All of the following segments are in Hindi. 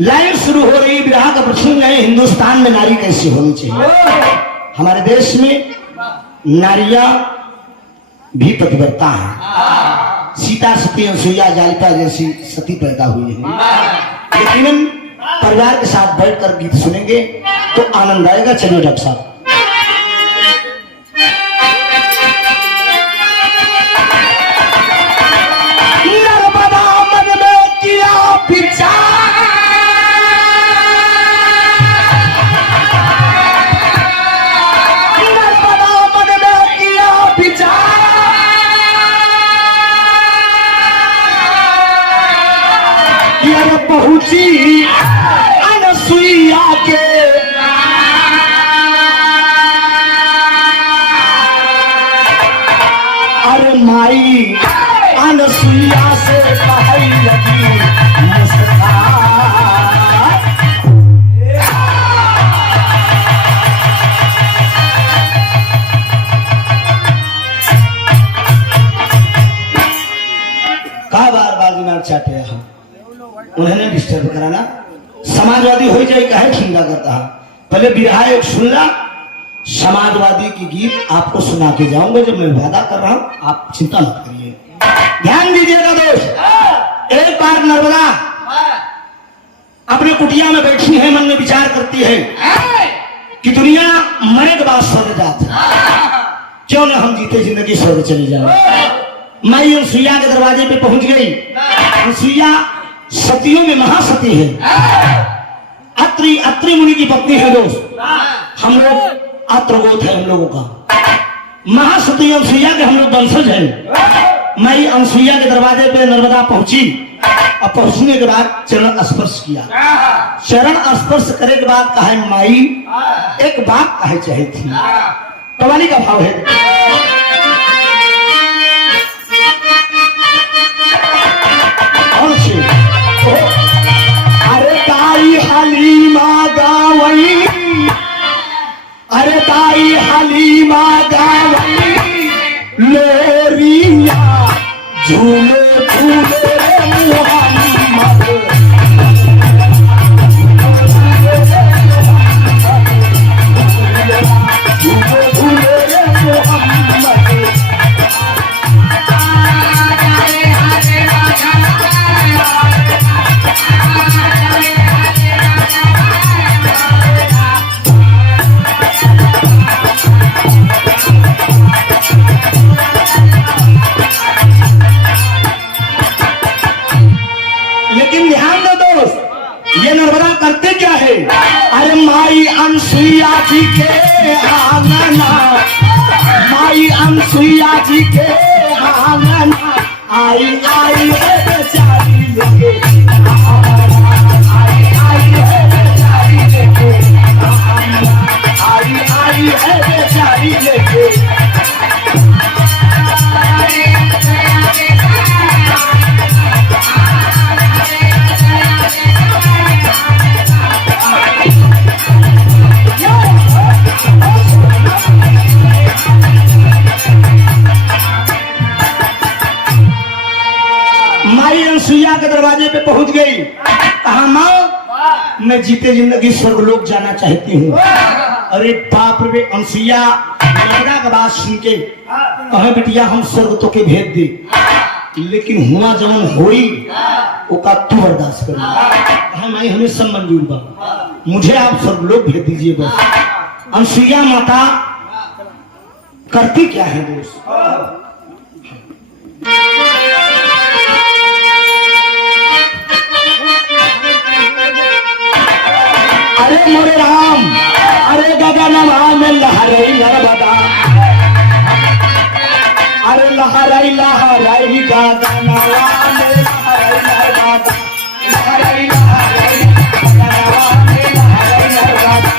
लाइन शुरू हो रही विवाह का प्रसंग है। हिंदुस्तान में नारी कैसी होनी चाहिए। हमारे देश में नारियां भी पतिव्रता है। सीता सती अनसुईया जालिका जैसी सती पैदा हुई है। लेकिन परिवार के साथ बैठकर गीत सुनेंगे तो आनंद आएगा। चलिए डॉक्टर साहब। नर्मदा मन में किया विचार, नर्मदा मन में किया विचार, यार पहुंची अनसुईया के अरे माई अनसुईया से कहे लगी मुस्कान। का बार दिमाग चाहते हैं हम, उन्होंने डिस्टर्ब कराना। समाजवादी हो जाए कहे खिंगा करता है। पहले बिरहा एक सुनना, समाजवादी की गीत आपको सुना के जाऊंगा। जब मैं वादा कर रहा हूं आप चिंता मत करिए, ध्यान दीजिएगा दोस्त। एक बार नर्मदा अपने कुटिया में बैठी है, मन में विचार करती है कि दुनिया मरे के बाद स्वर्ग जाती, क्यों न हम जीते जिंदगी स्वर्ग चली जाए। मैं अनसुईया के दरवाजे पे पहुंच गई। अनसुईया सतियों में महासती है। अत्रि मुनि की पत्नी है दोस्त। हम लोग अत्रगोत है हम लोगों का। महासती अनसुईया के हम लोग वंशज हैं। मैं अनसुईया के दरवाजे पे नर्मदा पहुंची और पहुंचने के बाद चरण स्पर्श किया। चरण स्पर्श करे के बाद कहा माई एक बात कहे चाहे थी। कवाली का भाव है। अरे ताई हलीमा गावई, अरे ताई हलीमा गावई लोरिया झूले झूले मुहम्मद, झूले झूले मुहम्मद। लेकिन ध्यान दो दोस्त, ये नर्मदा करते क्या है। अरे माई अनसुईया जी के आंगना, माई अनसुईया जी के आंगना आई आई है बेचारी लेके, आई आई है बेचारी लेके, आई आई है बेचारी लेके। माई अनसुईया के दरवाजे पे पहुंच गई। कहा माँ मैं जीते जिंदगी स्वर्गलोक जाना चाहती हूँ। अरे बाप रे अनसुईया नर्मदा का बात सुन के कहे बिटिया हम स्वर्ग तो के भेज दे, लेकिन हुआ जमन होई ओका तू बर्दाश्त कर। कहा माई हमें सब मंजूर बा, मुझे आप स्वर्गलोक भेज दीजिए बस। अनसुईया माता करती क्या है दोस्त। अरे मोरे राम, अरे गगनवा में लहराई नर्मदा, अरे लहराई लहराई गगनवा में लहराई नर्मदा, लहराई लहराई गगनवा में लहराई नर्मदा।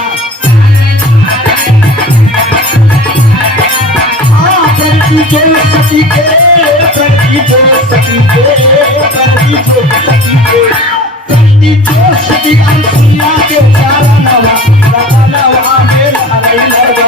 प्रति जो सती के, प्रति जो सती के, प्रति जो सती के, प्रति जो सती अनसुईया के चारणवा गगनवा में लहराई नर्मदा।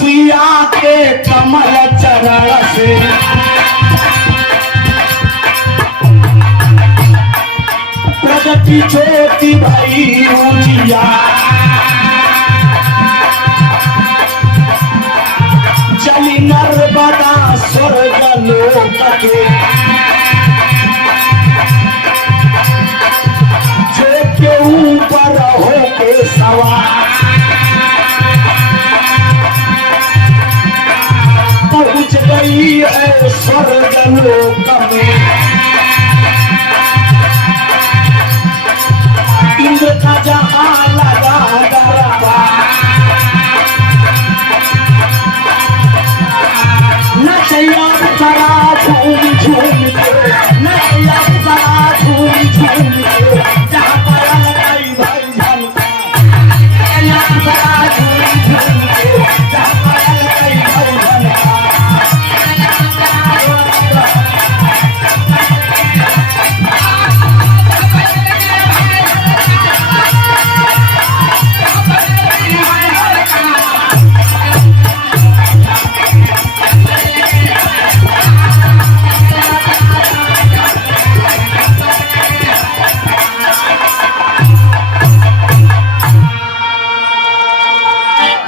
अनसुईया के कमल चरण से प्रगति ज्योति भई उजिया चली नर्मदा स्वर्ग लोक के के ऊपर हो के सवार पहुंच गई है स्वर्ग लोक में इंद्र का जहां लगा दरबार नचैया जरा झूम झूम के नचैया जरा झूम झूम के जहाँ पाया लगाई भाई झलका नचैया जरा झूम झूम के जहाँ पाया लगाई भाई झलका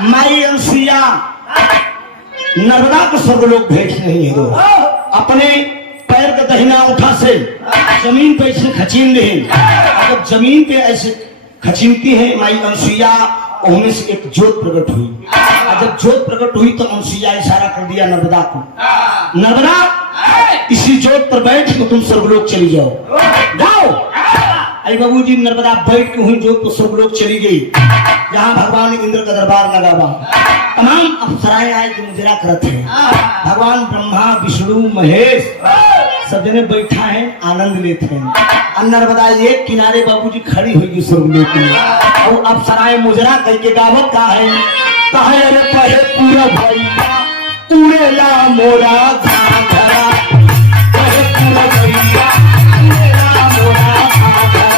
माई अंसिया नर्मदा को स्वर्गलोक भेंट नहीं है। अपने पैर के दहिना उठा से जमीन पे ऐसे खचीन दे। जब जमीन पे ऐसे खचीनती है माई अंसिया, उनमें से एक ज्योत प्रकट हुई। और जब ज्योत प्रकट हुई तो अंसिया इशारा कर दिया नर्मदा को, नर्मदा इसी ज्योत पर बैठ के तुम स्वर्गलोक चली जाओ। जाओ अरे बाबू जी, नर्मदा बैठ के हुई ज्योत पर स्वर्गलोक चली गई, जहाँ भगवान इंद्र का दरबार लगा हुआ। तमाम अप्सराएं आए जो मुजरा करते हैं। भगवान ब्रह्मा विष्णु महेश सब जने बैठा है, आनंद लेते हैं। नर्मदा एक किनारे बाबूजी खड़ी हुई स्वर्गलोक में, और अप्सराएं मुजरा कह के गावत का है, कहे अरे पहे पूरा भैया उड़ेला मोरा घाघरा, पहे पूरा भैया उड़ेला मोरा घाघरा,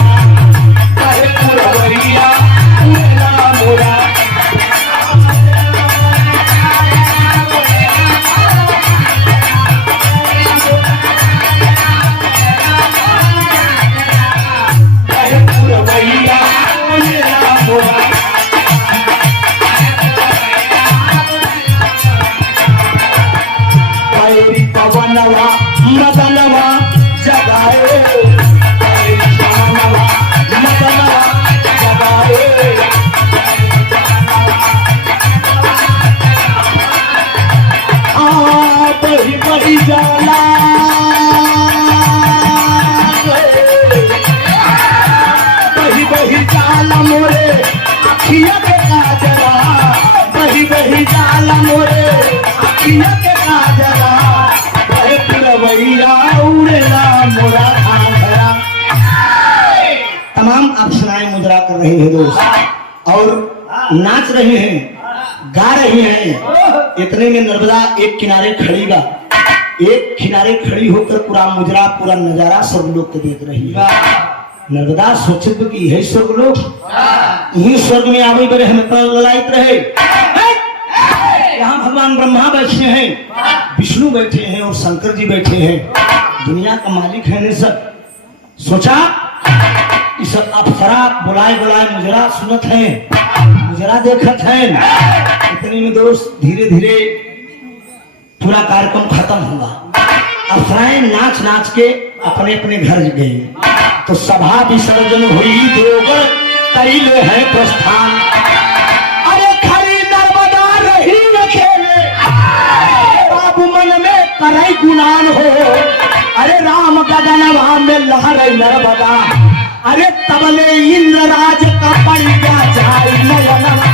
पहे पूरा भैया उड़ेला मोरा। पवनवा मदनवा जगाए, पवनवा मदनवा जगाए, बही बही जाला बही बही जाला मोरे अखिया के काजरा, बही बही जाला मोरे अखिया के काजरा, तमाम अप्सराएं मुद्रा कर रही हैं दोस्त, और नाच रही हैं, गा रही हैं। इतने में नर्मदा एक किनारे खड़ी बा, एक किनारे खड़ी होकर पूरा मुजरा पूरा नजारा स्वर्गलोक को देख रही है। नर्मदा सोचित कि यही स्वर्गलोक, यही स्वर्ग में आवे बड़े हमें ललायत रहे। यहाँ भगवान ब्रह्मा बैठे हैं, विष्णु बैठे हैं और शंकर जी बैठे हैं, दुनिया का मालिक है ने सब। सोचा ये सब अप्सरा बुलाए बुलाए मुजरा सुनत है, मुजरा देखत है। इतने में दोस्त धीरे धीरे पूरा कार्यक्रम खत्म हुआ। अप्सराएं नाच नाच के अपने अपने घर गई, तो सभा विसर्जन हुई, देवगढ़ करीले है प्रस्थान। अरे खरी नर्मदा रही न खेले, बाबू मन में करे गुनान हो। अरे राम गगनवा में लहरे नर्मदा, अरे तबले इंद्र राज का पड़ गया जाए नयनवा।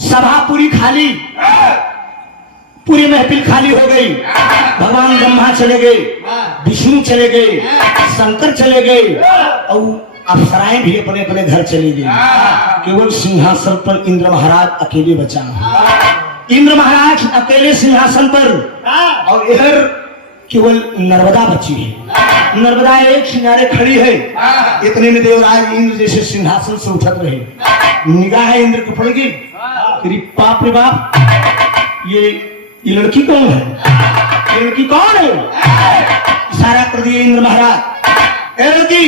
सभा पूरी खाली, पूरी महफिल खाली हो गई। भगवान ब्रह्मा चले गए, विष्णु चले गए, शंकर चले गए, और अप्सराएं भी अपने अपने घर चली गई। केवल सिंहासन पर इंद्र महाराज अकेले बचा। इंद्र महाराज अकेले सिंहासन पर, और इधर केवल नर्मदा बची है। नर्मदा एक किनारे खड़ी है। इतने में देवराज इंद्र जैसे सिंहासन से उठक रहे, निगाह इंद्र को पड़ गई अरे बाप रे बाप, ये लड़की कौन है? ये लड़की कौन है? इशारा कर दिए इंद्र महाराज, ए लड़की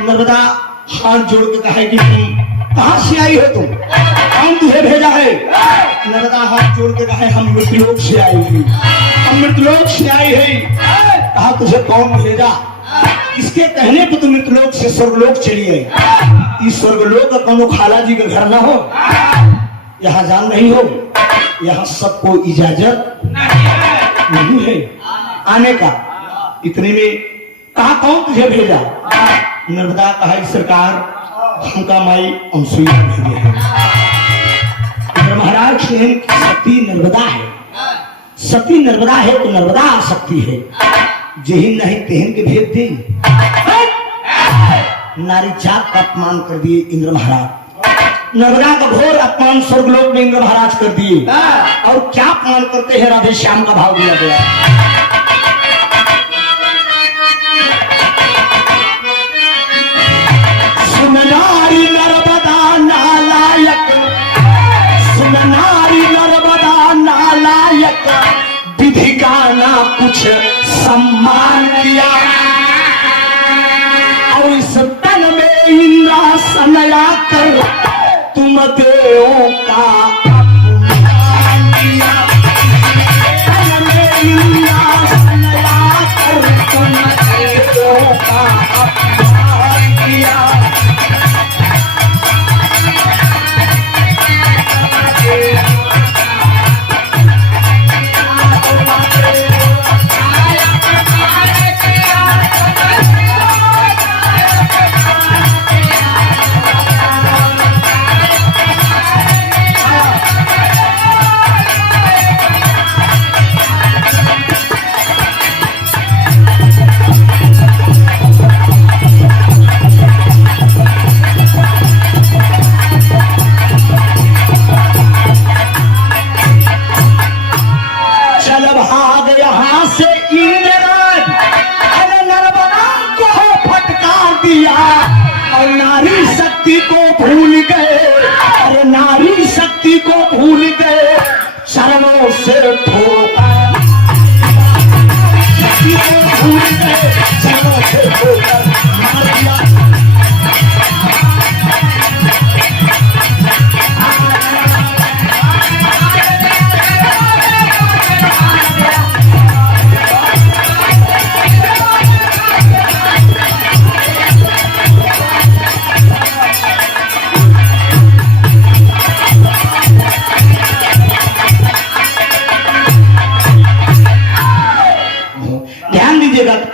नर्मदा हाथ जोड़ के कहा कि तुम कहां से आई हो? तुम कौन तुझे भेजा है? नर्मदा हाथ जोड़ के कहा हम मृत्युलोक से आई हैं, हम मृत्युलोक से आई है। कहा तुझे कौन भेजा? इसके कहने पर तुम मृत्युलोक से स्वर्गलोक चली आई। इस स्वर्गलोक का कोनो खाला जी का घर ना हो, यहाँ जान नहीं हो, यहाँ सबको इजाजत नहीं है आने का। इतने में कहा कौन तुझे भेजा? नर्मदा कहा सरकार हमका माई अनसुईया भेजे है। महाराज सती नर्मदा है, सती नर्मदा है तो नर्मदा आ सकती है, जही नहीं तेहन के भेज दे। नारी जात का अपमान कर दिए इंद्र महाराज, नर्मदा का घोर अपमान स्वर्गलोक में इंद्र महाराज कर दिए। और क्या अपमान करते हैं? राधे श्याम का भाव दिया गया। सुननारी नर्मदा नालायक, सुननारी नर्मदा नालायक, विधि का ना कुछ सम्मान किया। और इस तन में इंद्रासन लाकर तुम देवों का अपमान किया। तन में इंद्रासन लाकर तुम देवों का अपमान किया।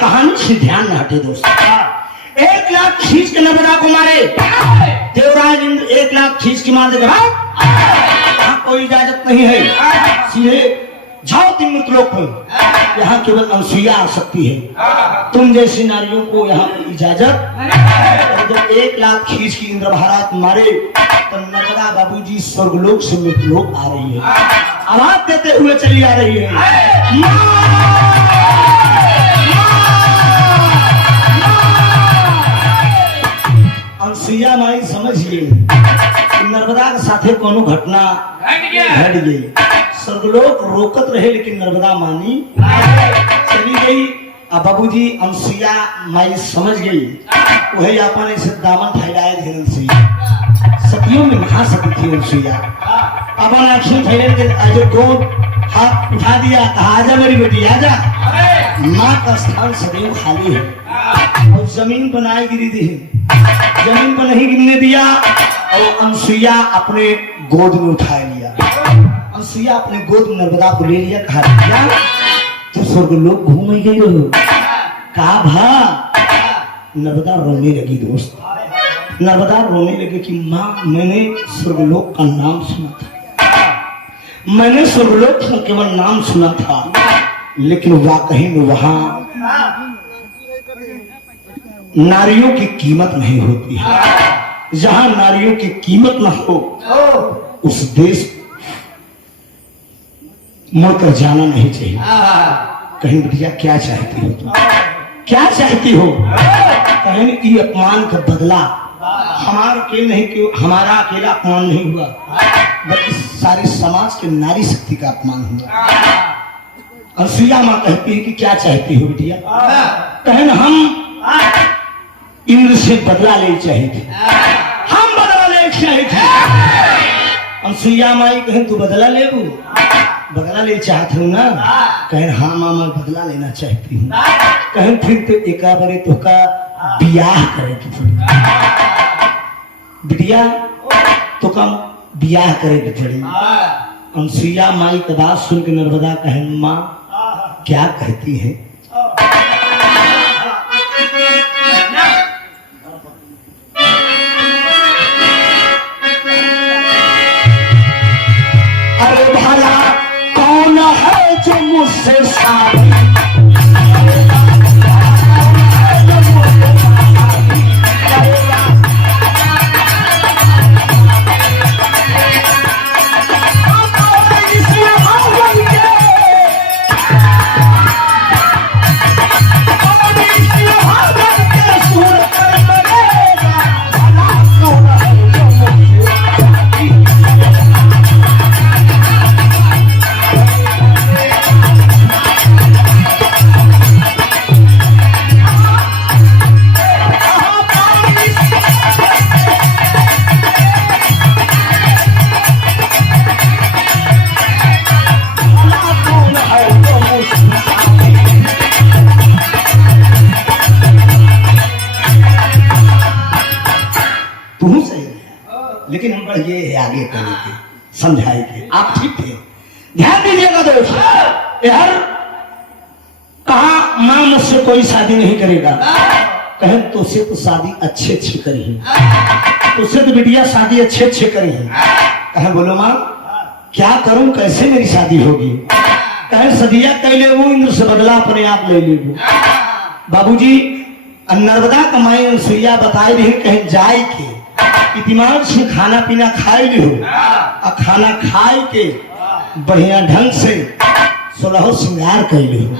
कहानी से ध्यान न हटे दोस्तों। 1 लाख खींच के नर्मदा को मारे देवराज इंद्र, 1 लाख खींच के मार देगा। यहाँ कोई इजाजत नहीं है, सीधे जाओ तुम मृतलोक में, यहाँ केवल अनसुईया आ सकती है। तुम जैसी नारियों को यहाँ पर इजाजत। जब 1 लाख खींच के इंद्र महाराज मारे तो नर्मदा बाबूजी स्वर्गलोक से मृतलोक आ रही है, आवाज देते हुए चली आ रही है। अनसुईया माई समझिए नर्मदा के साथे कोनो घटना घट गई। स्वर्गलोक रोकत रहे लेकिन नर्मदा मानी चली गई। अब बाबूजी अनसुईया माई समझ गई, वही अपन ऐसे दामन फैलाए थे। अनसुईया सतियों में महासती थी अनसुईया। अपन आँखें फैले के दो हाथ उठा दिया, कहा आजा मेरी बेटी आजा। माँ का स्थान सदैव खाली है और जमीन पर ना गिरी थी, जमीन पर नहीं गिरने दिया। और अनसुईया अपने गोद में उठा लिया। अनसुईया अपने गोद में नर्मदा को ले लिया, कहा दिया तो स्वर्गलोक घूम गई हो। कहा भा नर्मदा रोने लगी दोस्त, नर्मदा रोने लगी कि माँ मैंने स्वर्गलोक का नाम सुना था, मैंने स्वर्गलोक का केवल नाम सुना था, लेकिन वाकई में वहां नारियों की कीमत नहीं होती है। जहां नारियों की कीमत ना हो उस देश मुड़कर जाना नहीं चाहिए। कहीं बिटिया क्या चाहती हो तुम, क्या चाहती हो? कहीं ये अपमान का बदला हमारा अकेले नहीं कि हमारा अकेला अपमान नहीं हुआ, बल्कि सारे समाज के नारी शक्ति का अपमान हुआ। अनसुईया माँ कहती है कि क्या चाहती हो बिटिया? कहन हम इंद्र से बदला ले चाहिए थे, हम बदला ले चाहिए थे। अनसुईया माई कहन तू बदला ले बदला ले चाहते हो ना? कहन हाँ माँ मैं बदला लेना चाहती हूँ। कहन फिर तो एक बारे तो का बियाह करे की पड़ी बिटिया, तो कम बियाह करे की पड़ी। अनसुईया माई की बात सुन के नर्मदा कहन माँ क्या कहती है? अरे भला कौन है जो मुझसे शादी लेकिन हम पर ये आगे करेंगे समझाएंगे। आप ठीक थे, ध्यान दीजिएगा दोस्त। यार कहा माँ मुझसे कोई शादी नहीं करेगा, कहें तो से तो शादी अच्छे अच्छे करी है, उससे तो बिटिया शादी अच्छे अच्छे करी है। कहे बोलो माँ क्या करूं, कैसे मेरी शादी होगी? कहे सदिया कह ले वो इंद्र से बदला अपने आप ले ले। बाबूजी नर्मदा कमाई अनसुईया बताए रही कहीं जाए के दिमाग से खाना पीना खाए ली हो, और खाना खाए के बढ़िया ढंग से सोलह श्रृंगार कर ली हो,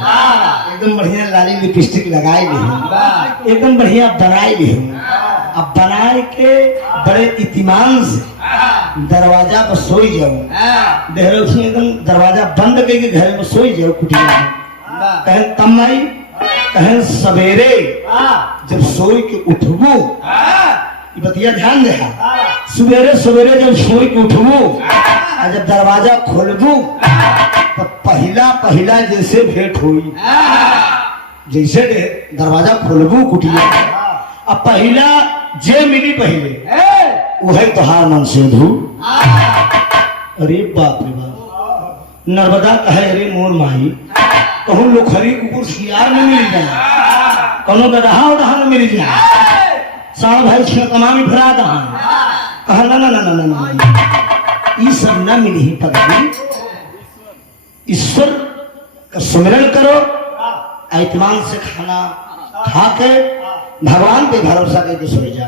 एकदम बढ़िया लाली लिपस्टिक लगाए ली हो, एकदम बढ़िया बनाए ली हो। अब बनाए के बड़े इत्मीनान से दरवाजा पर सोई जाओ, देहरों एकदम दरवाजा बंद करके घर में सोई जाओ कुटिया में। कहें तब माई कहें सवेरे जब सोई के उठबू, बतिया ध्यान दे, सवेरे सवेरे जब सोई के उठबू और जब दरवाजा खोलबू तो पहला पहला जैसे भेंट हुई, जैसे दरवाजा खोलबू कुटिया अब पहला जे मिली पहले वही तोहार मन से धू। अरे बाप रे बाप, नर्मदा कहे अरे मोर माही कहूँ लोखरी कुकुर सियार में मिल जाए, कौनो गदहा उदहा में मिल जाए, साल भाई छिड़कमा में फिरा दहा। कहा ना ना ना ना ना ना ये सब न मिली ही पगड़ी, ईश्वर का सुमिरन करो, इत्मीनान से खाना खा के भगवान पे भरोसा करके सोए जा,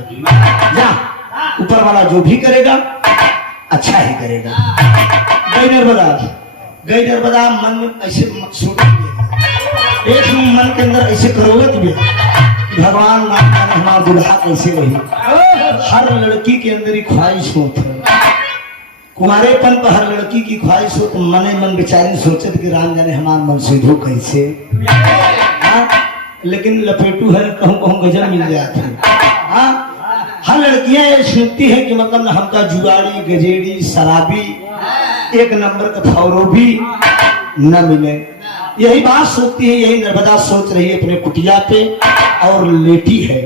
ऊपर वाला जो भी करेगा अच्छा ही करेगा। गई नर्मदा मन में ऐसे सोच एक मन के अंदर ऐसे करोगत भी भगवान नाम जाने हमारा दुल्हा कैसे रही। हर लड़की के अंदर ही ख्वाहिश होती है, कुमारेपन पर हर लड़की की ख्वाहिश हो तो मने मन बेचारी सोचत कि राम जाने हमारा मन सीधो कैसे। लेकिन लपेटू है कहूँ कहूँ गजब मिल जाती है। हर लड़कियां ये सोचती है कि मतलब ना हमका जुगाड़ी गजेड़ी शराबी एक नंबर का फौरो भी न मिले, यही बात सोचती है। यही नर्मदा सोच रही है अपने कुटिया पे और लेटी है।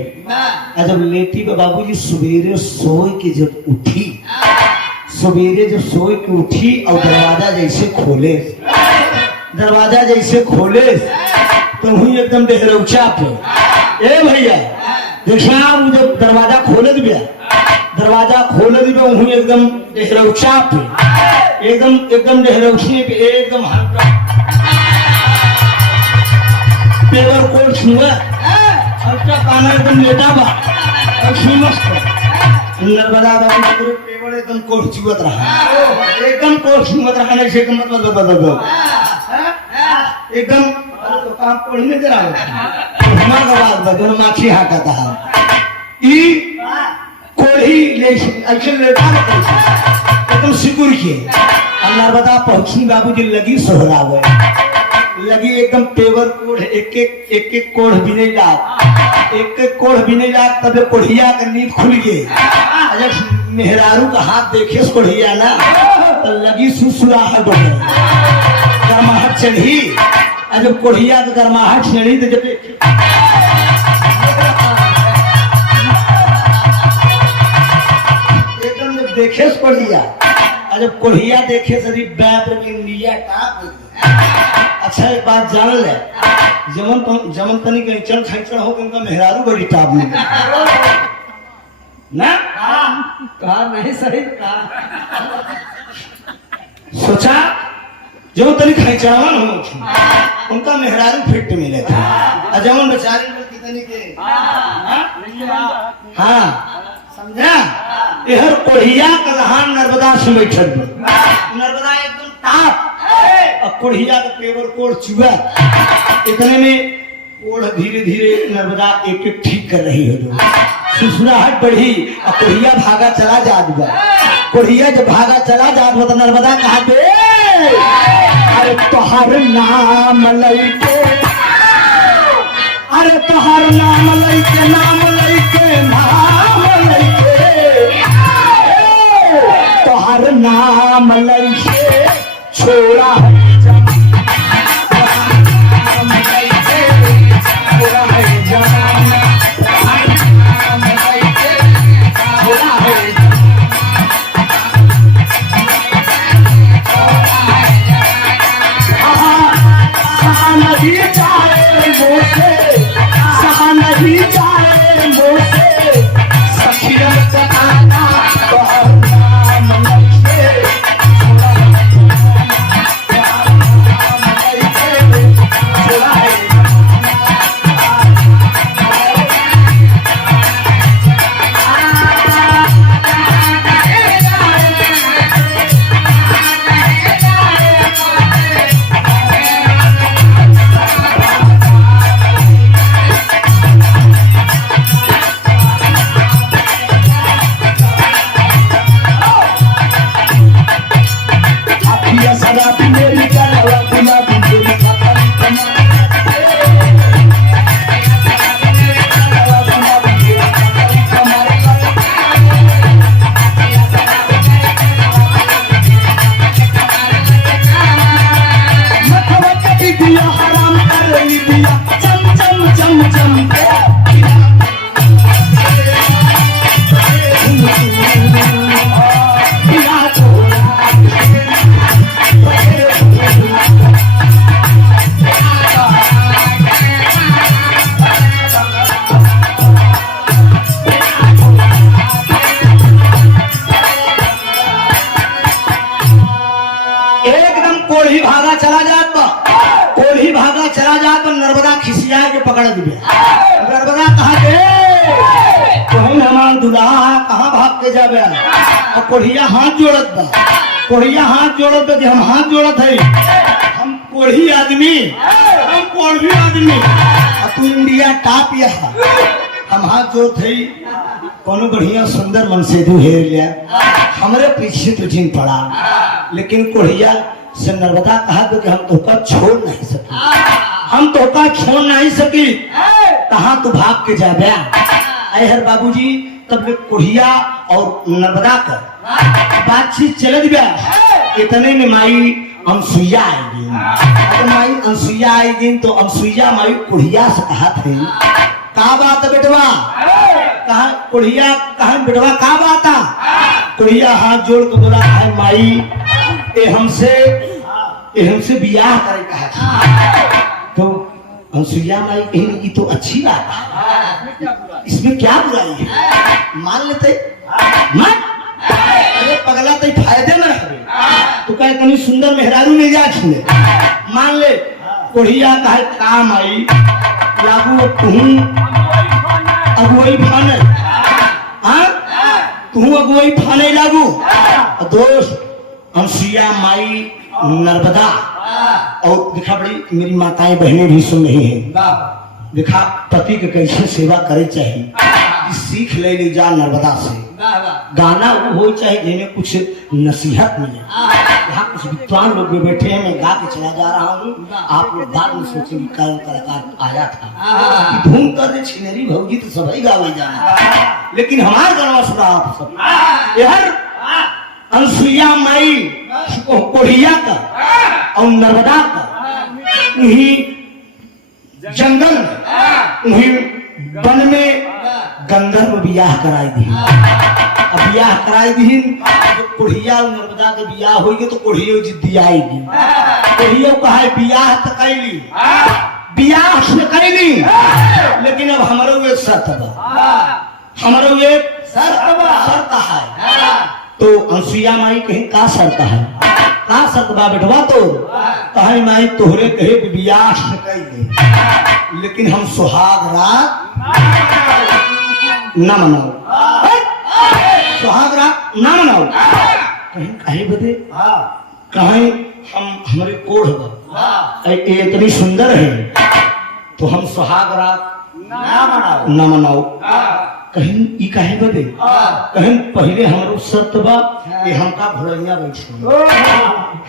जब लेटी बाबूजी सवेरे सोए के जब उठी, सवेरे जब सोए के उठी और दरवाजा जैसे खोले तो हुई एकदम देहरौचा पे। ए भैया देखा जब दरवाजा खोले दिया हुई एकदम देहरौचा पे, एकदम देहरौची पे एकदम पेवर कोट छुआ हल्का काना एकदम लेटा बा और नर्मदा बाबू पेवर एकदम कोट छुअत रहा, एकदम कोट छुअत रहा नहीं से मतलब एकदम तो काम पढ़ने जरा हमारा बात बदल माछी हाका था ई कोढ़ी ले ऐसे लेटा एकदम सिकुड़ के नर्मदा पहुंची बाबूजी लगी सोहरावे लगी एकदम पेवर कोढ़ एक एक कोढ़ भी नहीं लाग एक कोढ़ भी नहीं लाग तब कोढ़िया का नींद खुल गई जब मेहरारू का हाथ देखे कोढ़िया ना तो लगी सुसुराहट गर्माहट चढ़ी जब कोढ़िया का गर्माहट चढ़ी तो जब एकदम जब देखे कोढ़िया जब कोढ़िया देखे सरी बैप इंडिया टाप अच्छा एक बात जान ले जमन तनी के चल खैचड़ हो उनका मेहरारू बड़ी टाप में ना कहा नहीं सही सोचा जो तनी खैचड़वन हो उनका मेहरारू फिट मिले था जमन बेचारी में कितनी के हाँ समझा यहर कोढ़िया का लहान नर्मदा से बैठल नर्मदा एकदम टाप और कोढ़िया का पेवर कोढ़ चुआ इतने में कोढ़ धीरे धीरे नर्मदा एक एक ठीक कर रही हो सुसुराहट बढ़ी और कोढ़िया भागा चला जात बा कोढ़िया जब भागा चला जात बा तो नर्मदा कहा दे अरे तोहर नाम लइके अरे तोहर नाम लइके नाम लइके तोहर नाम लइके छोड़ा नर्मदा खिसिया के पकड़ दिया नर्मदा कहा के तुम हमार दुल्हा कहाँ भाग के जाबे और कोढ़िया हाथ जोड़त बा कोढ़िया हाथ जोड़त बा हम हाथ जोड़त है हम कोढ़ी आदमी हम कोढ़ी आदमी तू इंडिया टाप यहाँ हम हाथ जोड़त है कोनो बढ़िया सुंदर मन से तू हेर लिया हमारे पीछे तुझे पड़ा लेकिन कोढ़िया से नर्मदा कहा कि हम तोका छोड़ नहीं सके हम तोका छोड़ नहीं सकी कहाँ तू भाग के जा गया हर बाबूजी तब कोढ़िया और नर्मदा कर बातचीत चलत गया इतने में माई अनसुईया आएगी अगर माई अनसुईया आएगी तो अनसुईया माई कोढ़िया से कहा थे कहा बात बेटवा कहा कोढ़िया कहा बेटवा कहा बात कोढ़िया हाथ जोड़ के बोला है माई ये हमसे बियाह करे कहा तो अनसुईया माई कही तो अच्छी बात है इसमें क्या बुराई है मान लेते मान अरे पगला तो फायदे में तो कहे इतनी सुंदर मेहरारू नहीं जा छुए मान ले कोढ़िया का काम आई लागू तुम अगुवाई फाने हाँ तुम अगुवाई फाने लागू दोस्त अनसुईया माई नर्मदा और दिखा बड़ी मेरी माताएं बहनें भी सुन रही हैं दिखा पति के कैसे सेवा करे चाहिए कि सीख ले ली जा नर्मदा से। वाह वाह गाना वो हो चाहे जिन्हें कुछ नसीहत मिले। यहाँ कुछ विद्वान लोग भी बैठे हैं, मैं गा के चला जा रहा हूँ, आप लोग बाद में सोचेंगे कल कलाकार आया था धूम कर दे छिनेरी भौजी तो सभी गावे जाना, लेकिन हमारा गाना सुना आप सब। यार अनसुईया माई कोढ़िया का और नर्मदा का वही जंगल में वही वन में गंधर्व बियाह कराई दी। अब बियाह कराई दी जो कोढ़िया और नर्मदा के बियाह होगी तो कोढ़ियो जिद्दी आएगी। कोढ़ियो कहा बियाह तो कैली, बियाह से कैली, लेकिन अब हमारो ये शर्त बा, हमारो ये शर्त है। तो अनसुईया माई कहीं का शर्त है, का शर्त बा बेटवा? तो कहे माई तोहरे कहे बियाह से कैली, लेकिन हम सुहाग रात न मनाओ, सुहाग रात न मनाओ। कहीं कहे बदे कहीं हमारे कोढ़ इतनी सुंदर है तो हम सुहाग रात न मनाओ। कहीं ई कहे बदे कहीं पहले हमारो शर्त बा कि हमका घोड़ैया बैठे,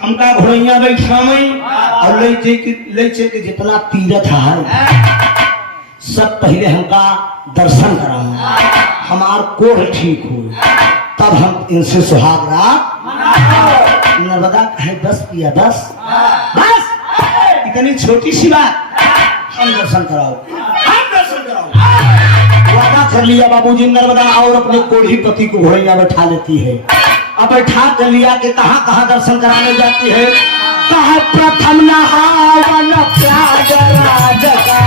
हमका घोड़ैया बैठा में और ले के जितना तीरथ है सब पहले हमका दर्शन कराना, हमार कोढ़ ठीक हो, तब हम इनसे सुहाग रात। नर्मदा कहे बस पिया बस बस, इतनी छोटी सी बात, हम दर्शन कराओ, हम दर्शन कराओ। वादा कर लिया बाबूजी, नर्मदा और अपने कोढ़ी पति को घोड़ैया बैठा लेती है। अब बैठा कर लिया कि कहाँ कहाँ दर्शन कराने जाती है। कहा प्रथम नहावन प्रयागराज का,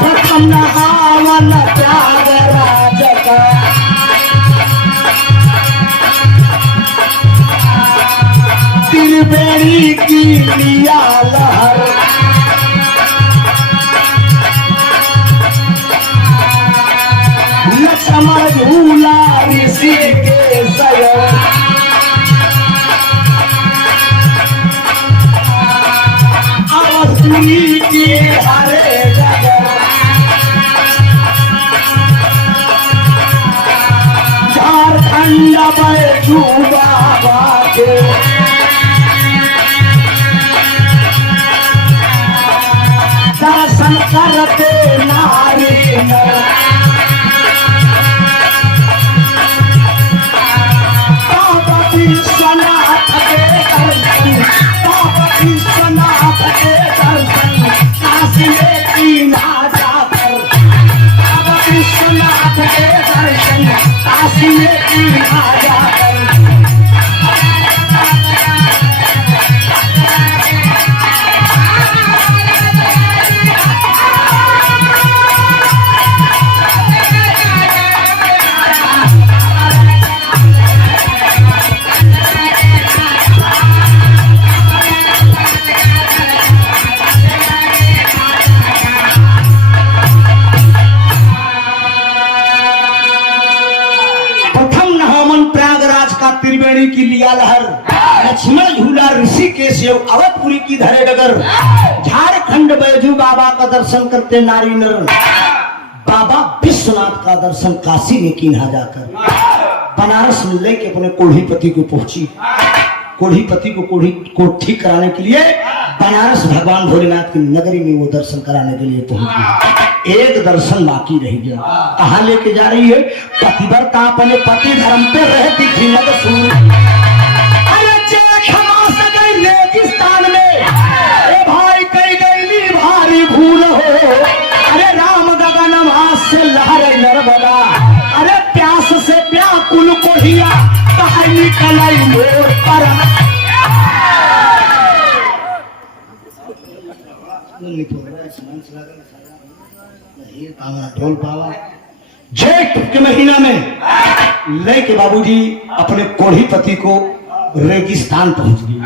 प्रथम नहावन प्रयागराज का, त्रिवेणी की लिया लहर, लक्ष्मण झूला ऋषि के सयर, अवधि की हरे जगह, झारखंड में चूबा बाके, दर्शन करते नारी नर, बाबा विश्वनाथ के दर्शन, बाबा विश्वनाथ के दर्शन, काशी में तीन जाकर, बाबा विश्वनाथ के दर्शन, काशी में तीन जाकर। त्रिवेणी की लिया लहर, लक्ष्मण झूला ऋषिकेश अवधपुरी की धरे डगर, झारखंड बैजू बाबा का दर्शन करते नारी नर, बाबा विश्वनाथ का दर्शन काशी में किन्हा जाकर, बनारस में लेके अपने कोढ़ीपति को पहुंची। कोढ़ीपति को कोढ़ी को ठीक कराने के लिए बनारस भगवान भोलेनाथ की नगरी में वो दर्शन कराने के लिए पहुंची। एक दर्शन बाकी रह गया, कहाँ लेके जा रही है? पतिव्रता अपने पति धर्म पे रहती थी नगसूर, अरे क्षमा से गई रेगिस्तान में, ए भाई कई गई भारी भूल हो, अरे राम गगन मास से लहर नर्मदा, अरे प्यास से व्याकुल कोढ़िया कहा निकलाई मोर पर। जेठ के महीना में लेके बाबूजी अपने कोढ़ीपति को रेगिस्तान पहुंच गई,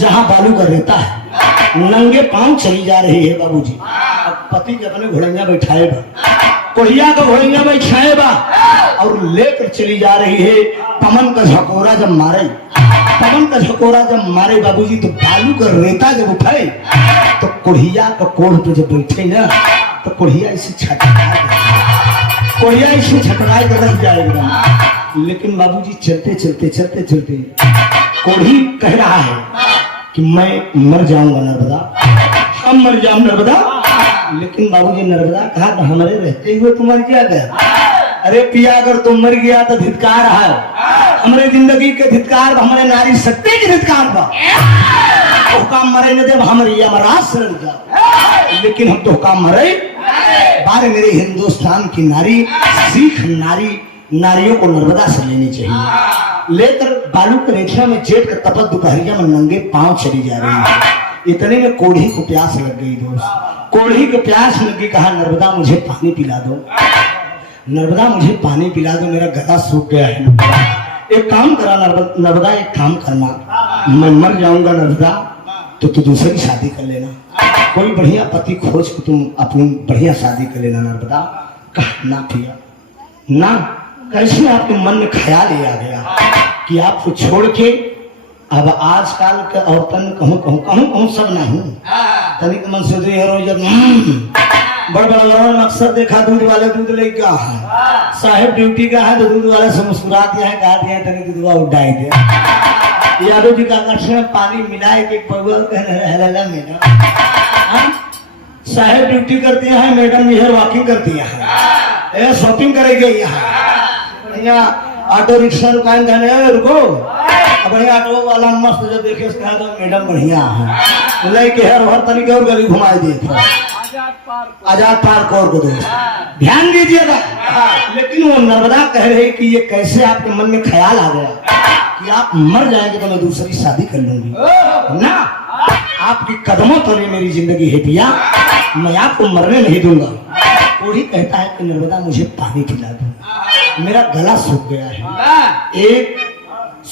जहां बालू का रेता है, नंगे पांव चली जा रही है बाबूजी। अब पति के अपने घोड़ैया बैठाए बा, कोढ़िया का घोड़ैया बैठाए बा और लेकर चली जा रही है। पवन का झकोरा जब मारे पवन का झकोरा जब मारे बाबूजी तो बालू का रेता जब उठाए तो कोढ़िया का कोढ़ पे जब बैठे ना तो कोढ़िया इसे छटकाए, कोढ़िया इसे छटकाए कर रह जाएगा। लेकिन बाबूजी चलते चलते चलते चलते कोढ़ी कह रहा है कि मैं मर जाऊंगा नर्मदा, हम मर जाऊं नर्मदा। लेकिन बाबूजी नर्मदा कहा तो हमारे रहते हुए तुम मर गया। अरे पिया अगर तुम मर गया तो धिक्कार है, हमारे जिंदगी के धिक्कार, हमारे नारी शक्ति के धिक्कार बा। तो मरे न देव हमारे यमराज शरण जाओ, लेकिन हम तो काम मरे बार मेरे हिंदुस्तान की नारी, सिख नारी, नारियों को नर्मदा से लेनी चाहिए। लेकर बालू के रेखा में जेठ का तपत दोपहरिया में नंगे पांव चली जा रही है। इतने में कोढ़ी को प्यास लग गई दोस्त, कोढ़ी को प्यास लगी, कहा नर्मदा मुझे पानी पिला दो, नर्मदा मुझे पानी पिला दो, मेरा गला सूख गया है। एक काम करा नर्मदा, एक काम करना, मैं मर जाऊंगा नर्मदा तो तू दूसरी शादी कर लेना, कोई बढ़िया पति खोज के तुम अपनी बढ़िया शादी कर लेना नर्मदा। कहा ना पिया ना, कैसे आपके मन में ख्याल ही आ गया कि आपको छोड़ के अब आजकल के औरतन कहूँ कहूँ कहूँ कहूँ सब ना हूँ तनिक मन से बड़ बड़ा अक्सर देखा दूध वाले दूध लेके है, साहेब ड्यूटी का है तो दूध वाले से मुस्कुरा दिया है, कहा दिया है तनिक दूधवा उठाई दे। यादव जी का कक्षा में पानी मिलाए के मैडम साहेब ड्यूटी करती है, मैडम इधर वॉकिंग करती है, शॉपिंग करेगी यहाँ ऑटो रिक्शा रुकान जाने रुको। अब ऑटो वाला मस्त जब देखे उसका तो मैडम बढ़िया है, लेके हर तरीके और गली घुमाई दी आजाद पार्क और को ध्यान दीजिएगा। लेकिन वो नर्मदा कह रही कि ये कैसे आपके मन में ख्याल आ गया कि आप मर जाएंगे तो मैं दूसरी शादी कर लूंगी ना, आपकी कदमों तले मेरी जिंदगी है पिया, मैं आपको मरने नहीं दूंगा। कोढ़ी कहता है कि नर्मदा मुझे पानी पिला दो, मेरा गला सूख गया है। एक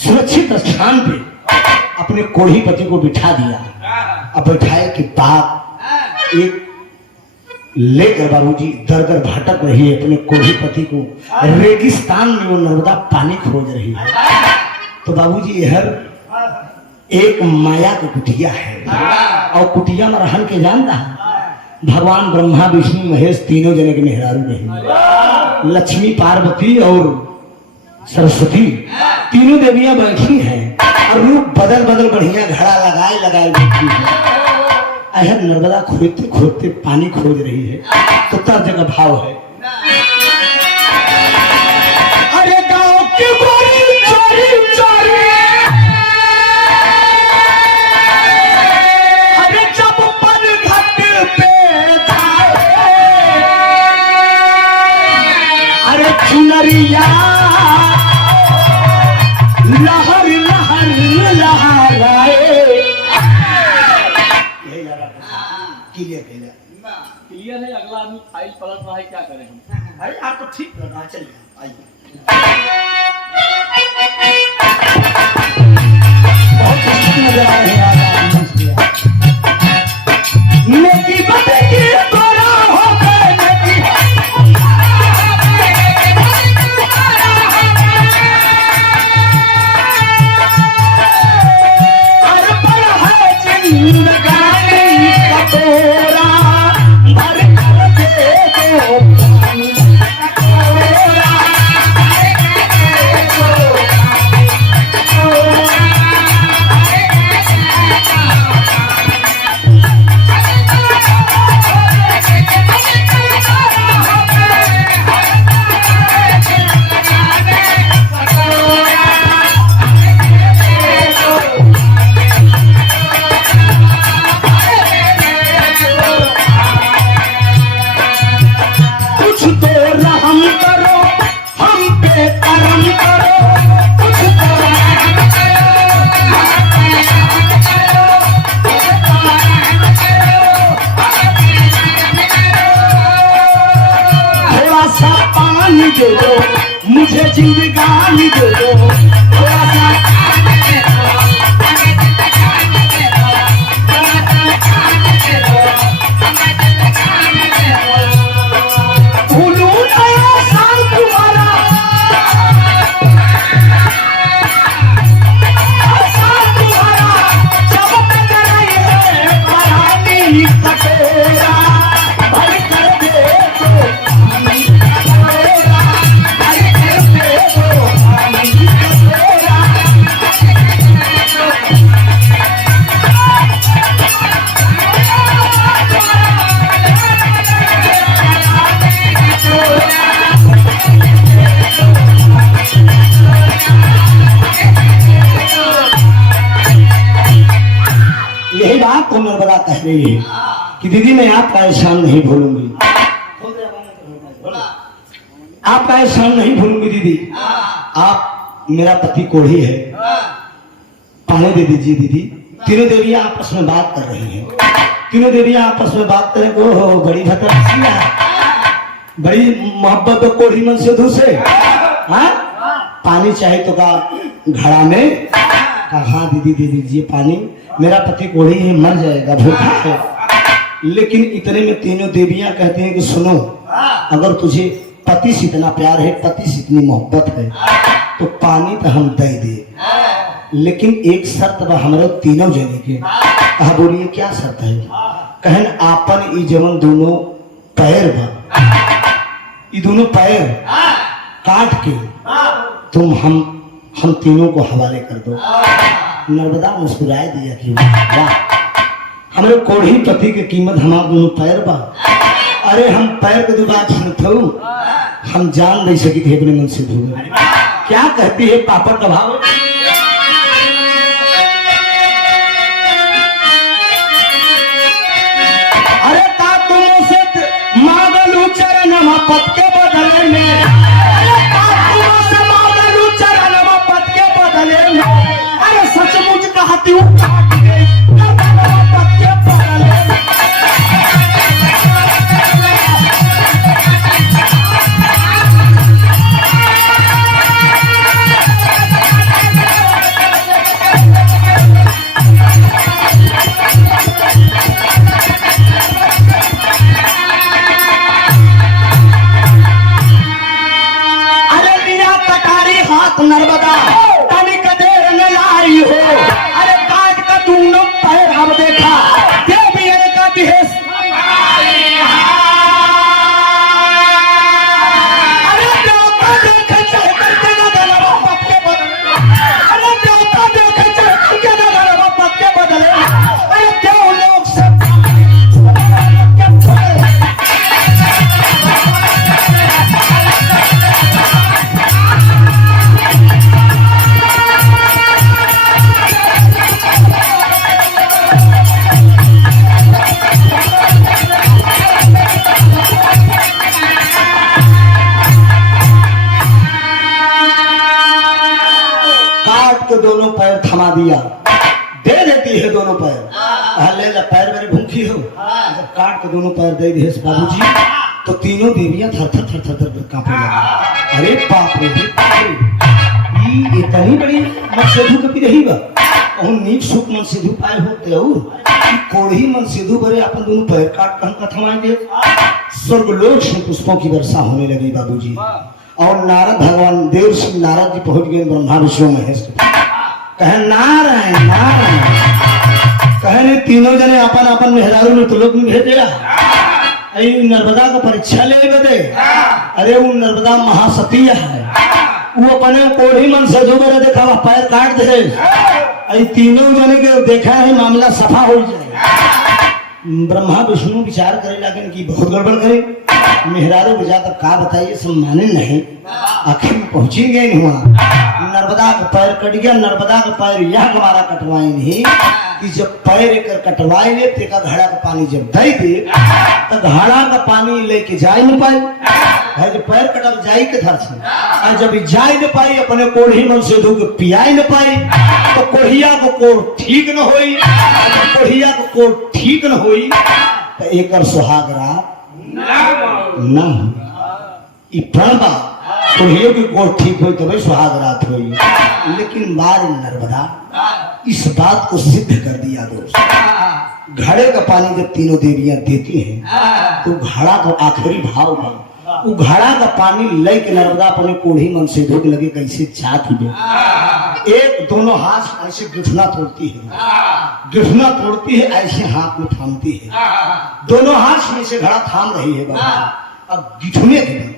सुरक्षित स्थान पे अपने कोढ़ी पति को बिठा दिया। अब बैठाए कि बाप एक लेकर बाबूजी दर दर भटक रही है अपने कोढ़ी पति को, रेगिस्तान में वो नर्मदा पानी खोज रही है। तो बाबूजी हर एक माया की कुटिया है और कुटिया में रहन के जानता है भगवान ब्रह्मा विष्णु महेश तीनों जने के मेहरारू रही, लक्ष्मी पार्वती और सरस्वती तीनों देवियां बैठी हैं और रूप बदल बदल बढ़िया घड़ा लगाए लगाए बैठी है। अहर नर्मदा खोदते खोदते पानी खोज रही है तो तब जगह भाव है, अरे गांव की गोरी चोरी चोरी, अरे जब पर घट पे जाए, अरे चुनरिया लहर लहर लहराए। क्लियर है, अगला आदमी फाइल पलट रहा है, क्या करें हम? भाई आप तो ठीक कर रहा, चलिए आइए। बहुत खुशी नजर आ रहे हैं नेकी बतेगी तोरा हो गए नेकी, और पर है जिंदगानी कटोरा भर कर दे दो पानी कटोरा, कुछ तो रहम करो हम पे करम करो, कुछ तो रहम करो हम पे करम करो, थोड़ा सा पानी दे दो मुझे जिंदगानी दे दो, थोड़ा सा पानी दे दो, भूलूं नया साल तुम्हारा, पानी कटोरा भर कर दे दो, पानी कटोरा भर कर दे दो, पानी कटोरा। यही बात तो नर्मदा कह रही है कि दीदी मैं आपका एहसान नहीं भूलूंगी, आपका एहसान नहीं भूलूंगी दीदी। आप मेरा पति कोढ़ी है, पानी दे दीजिए दीदी। तीनों देवियां आपस में बात कर रही हैं, तीनों देवियां आपस में बात करें को हो बड़ी भतरसिया, बड़ी मोहब्बत तो कोढ़ी मन से दूसरे। हाँ पानी चाहे तो का घड़ा में, हाँ दीदी दे दीजिए पानी, मेरा पति कोढ़ी है मर जाएगा भूखा है। लेकिन इतने में तीनों देवियां कहती हैं कि सुनो, अगर तुझे पति से इतना प्यार है, पति से इतनी मोहब्बत है तो पानी तो हम दे दे, लेकिन एक शर्त बा हमारे तीनों जने के। कहा बोलिए क्या शर्त है? कहन आपन ई जवन दोनों पैर बा, ई दोनों पैर काट के तुम हम तीनों को हवाले कर दो। नर्मदा मुस्कुराए दिया कि वाह, हमारे कोढ़ी पति की कीमत हमारे दोनों पैर बा। अरे हम पैर को दुबारा सुनते हम जान नहीं सकी थे अपने मन से धोए। क्या कहती है पापड़ का भाव? अरे ता तुम से मांगलू चरण पद के बदले में, अरे ता तुम से मांगलू चरण पद के बदले में, अरे सचमुच कहती हूँ काट गई पद के बदले में। नर्मदा तनिक देर न लाई हो, अरे काट का दोनों पैर हम देखा देवी का दिहेस। अरे देवता देखे चढ़ करके न गलवा पद के बदले, अरे देवता देखे चढ़ करके न गलवा पद के बदले, अरे देव लोग से दोनों पैर थमा दिया, दे देती है दोनों पैर। ले ला पैर मेरे भूखी हो, जब काट के दोनों पैर दे दिए बाबूजी तो तीनों देवियां थर थर थर थर थर कांपने लगी। अरे बाप रे, ये इतनी बड़ी मनसेधु कभी रही बा, और नीक सुख मनसेधु पाए होते हो, कोढ़ी मनसेधु बरे अपन दोनों पैर काट कर थमाएंगे। स्वर्गलोक से पुष्पों की वर्षा होने लगी बाबूजी, और नारद भगवान देव श्री नारद जी पहुंच गए ब्रह्मा विष्णु महेश। कहे नारायण नारायण, कहे तीनों जने अपन अपन मेहरारू ने तुलोक में भेजा, नर्मदा का परीक्षा ले बदे। अरे वो नर्मदा महासतीय है, वो अपने कोढ़ी मन से जो मेरे देखा वह पैर काट दे, तीनों जने के देखा है मामला सफा हो जाए। ब्रह्मा विष्णु विचार करे लगे कि बहुत गड़बड़ करे, मेहरारू को जाकर का बताइए, सब माने नहीं। आखिर पहुंची गए वहां, नर्मदा का पैर कट गया। नर्मदा का पैर यह हमारा कटवाए नहीं कि जब पैर एक कटवाए ले तेका घड़ा का पानी जब दे दे तो घड़ा का पानी लेके जाए न पाए, जब पैर कटब जाई के धर से, और जब जाए न पाई अपने कोढ़ी मन से धो के पियाई न पाई तो कोढ़िया को कोढ़ ठीक न होई, कोढ़िया को कोढ़ ठीक न होई तो एक सुहाग रात ना हो। प्रणबा कोढ़ियों की कोढ़ ठीक हुई तो भाई सुहाग रात हुई। लेकिन मार नर्मदा इस बात को सिद्ध कर दिया दोस्त। घड़े का पानी जब तीनों देवियां देती हैं तो घड़ा को आखिरी भाव में वो घड़ा का पानी ले के नर्मदा अपने कोढ़ी मन से धोके लगे कैसे जाती है। एक दोनों हाथ ऐसे गिठना तोड़ती है, गिठना तोड़ती है, ऐसे हाथ में थामती है, दोनों हाथ में से घड़ा थाम रही है बाबा। अब गिठने के लिए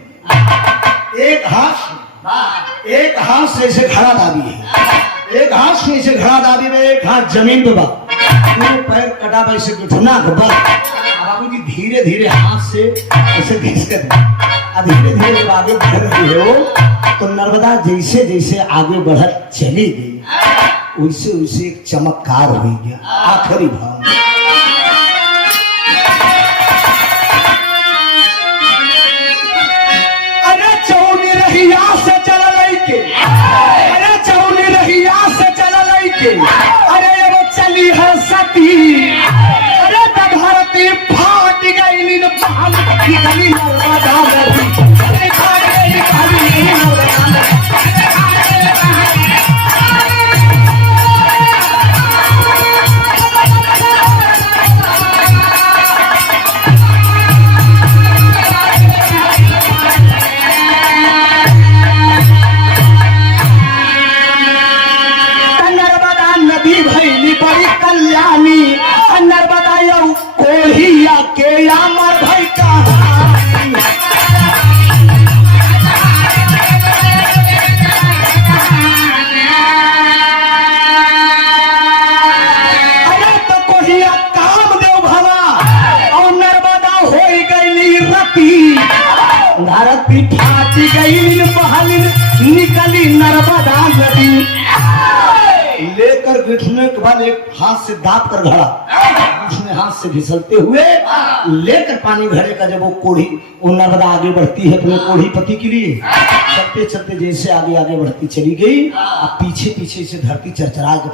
एक हाथ से ऐसे घड़ा दाबी है, एक हाथ से ऐसे घड़ा दाबी में, एक हाथ जमीन पे बा, दोनों पैर कटा वैसे गिठना के बल। बाबू जी धीरे धीरे हाथ से ऐसे घिस कर धीरे धीरे जब आगे बढ़ रही हो तो नर्मदा जैसे जैसे आगे बढ़त चली गई वैसे वैसे एक चमत्कार हो गया। आखिरी भाव अरे चौनी रहिया से चल लइके, अरे चौनी रहिया से चल लइके, अरे वो चली है सती, अरे धरती फाट गई नीन बहाल की गली नर्मदा नदी, अरे फाट गई गली नर्मदा नदी। नर्मदा यौ कोढ़िया के अमर भई कहानी, अरे तो कोढ़िया कामदेव भवा और नर्मदा हो गई रती, धरती फाट गई बहलिन निकली नर्मदा नदी। लेकर गिठने के बाद एक हाथ से दाब कर घड़ा उसने हाथ से फिसलते हुए लेकर पानी घड़े का, जब वो कोढ़ी वो नर्मदा आगे बढ़ती है अपने कोढ़ी पति के लिए, चलते चलते जैसे आगे आगे बढ़ती चली गई और पीछे पीछे से धरती चरचरा के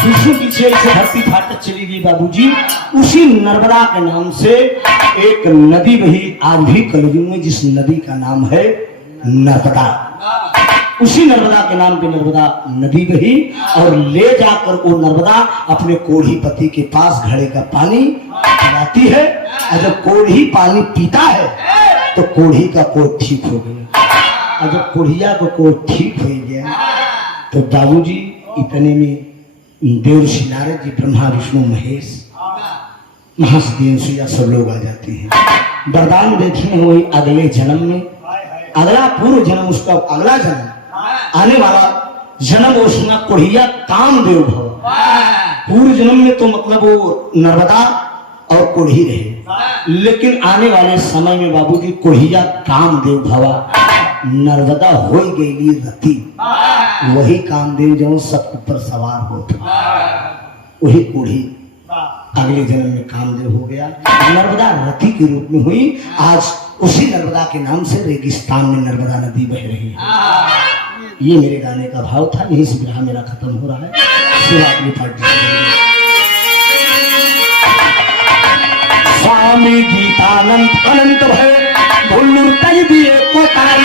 पीछे पीछे से धरती फाटक चली गई बाबूजी। उसी नर्मदा के नाम से एक नदी बही आज भी कलयुग में, जिस नदी का नाम है नर्मदा। उसी नर्मदा के नाम पे नर्मदा नदी बही और ले जाकर वो नर्मदा अपने कोढ़ी पति के पास घड़े का पानी पिलाती है। और जब कोढ़ी पानी पीता है तो कोढ़ी का कोढ़ ठीक हो गया, और जब कोढ़िया को कोढ़ ठीक हो गया तो बाबूजी इतने में देवर्षि नारद जी, ब्रह्मा विष्णु महेश, महादेव सुया सब लोग आ जाते हैं। वरदान देखे हुए अगले जन्म में, अगला पूर्व जन्म, उसका अगला जन्म आने वाला जन्म उसमें कोढ़िया कामदेव भव। पूर्व जन्म में तो मतलब वो नर्मदा और कोढ़ी रहे, लेकिन आने वाले समय में बाबूजी कोढ़िया कामदेव भवा, नर्मदा हो गई रति। वही कामदेव जो सब ऊपर सवार होता, वही कोढ़ी अगले जन्म में कामदेव हो गया, नर्मदा रति के रूप में हुई। आज उसी नर्मदा के नाम से रेगिस्तान में नर्मदा नदी बह रही है। ये मेरे गाने का भाव था, यही से विरह मेरा खत्म हो रहा है। स्वामी गीतानंद अनंत भय भुल्लुर तय दिए कोतारी।